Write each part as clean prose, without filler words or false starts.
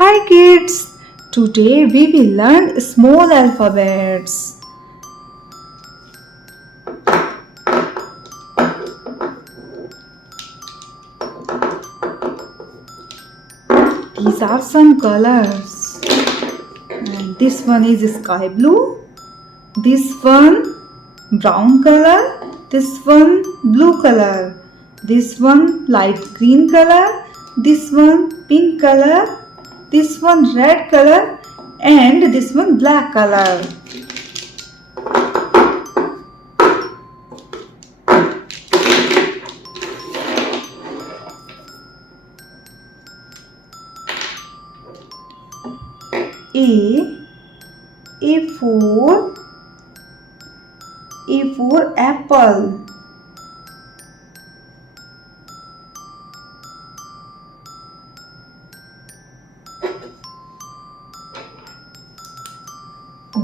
Hi kids! Today we will learn small alphabets. These are some colors. And this one is sky blue. This one brown color. This one blue color. This one light green color. This one pink color. This one red color and this one black color. A for apple.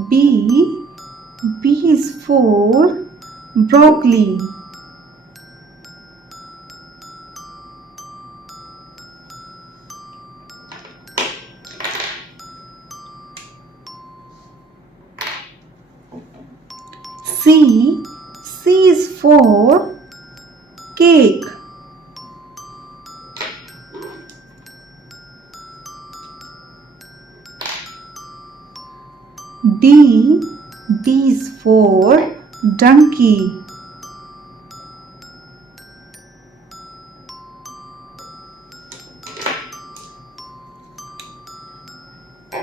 B is for broccoli. C is for cake. D is for donkey.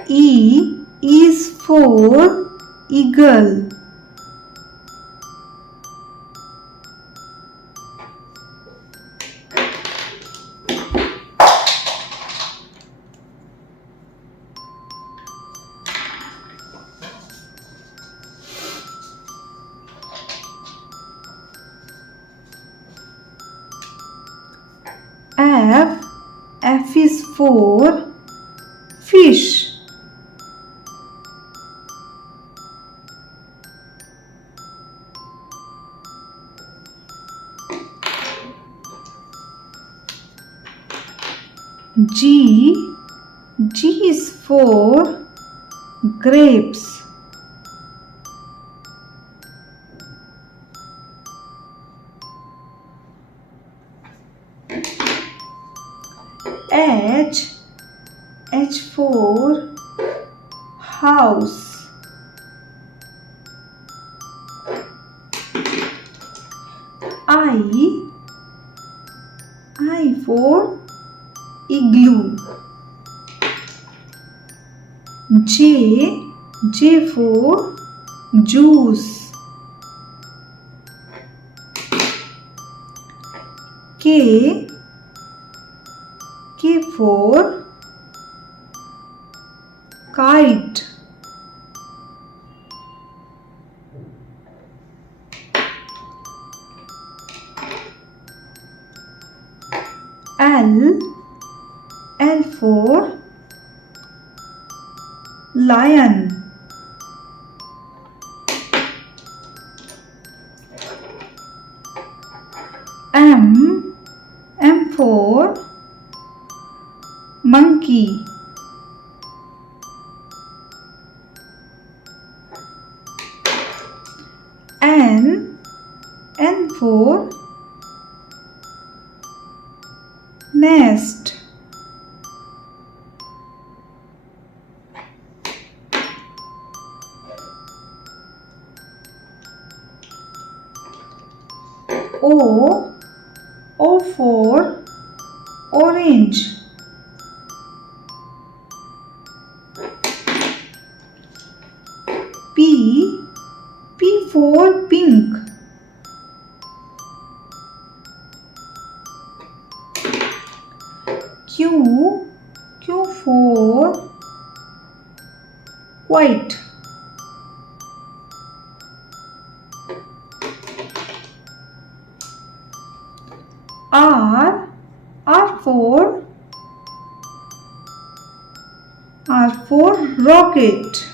E is for eagle. F is for fish. G is for grapes. H for house. I for igloo. J for juice. K for kite. L for lion. M for monkey. N for nest. O for orange. P for pink. Q for white. R for rocket.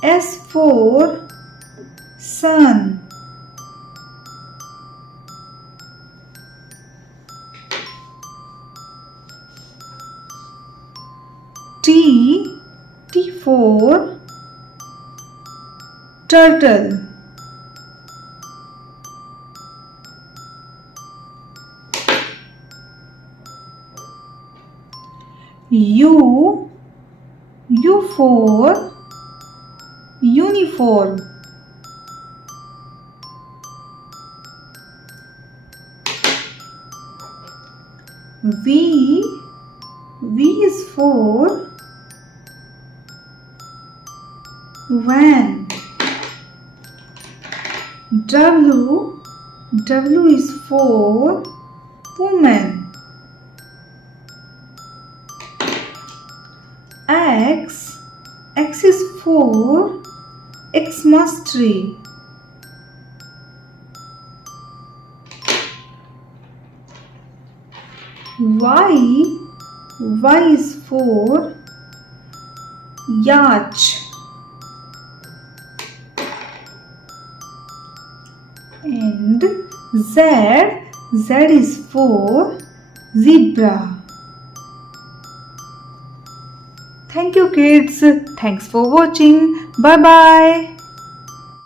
S for sun. T for turtle. U for uniform. V is for van. W is for woman. X is for Xmas tree. Y is for yacht. And Z is for zebra. Thank you kids. Thanks for watching. Bye bye.